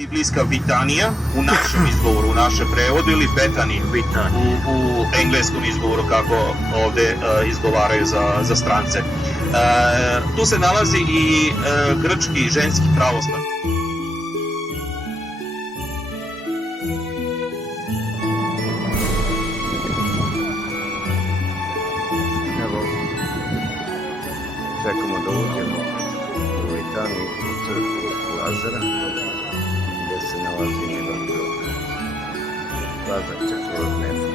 Biblijska Vitanija u našem izgovoru, u našem prevodu, ili Vitaniji u engleskom izgovoru kako ovde izgovaraju za strance. Tu se nalazi i grčki i ženski pravoslav. Evo, čekamo da uđemo u Vitaniji, u crkvu Lazara, gdje se nalazi njegov grob. Lazar četvorodnevni.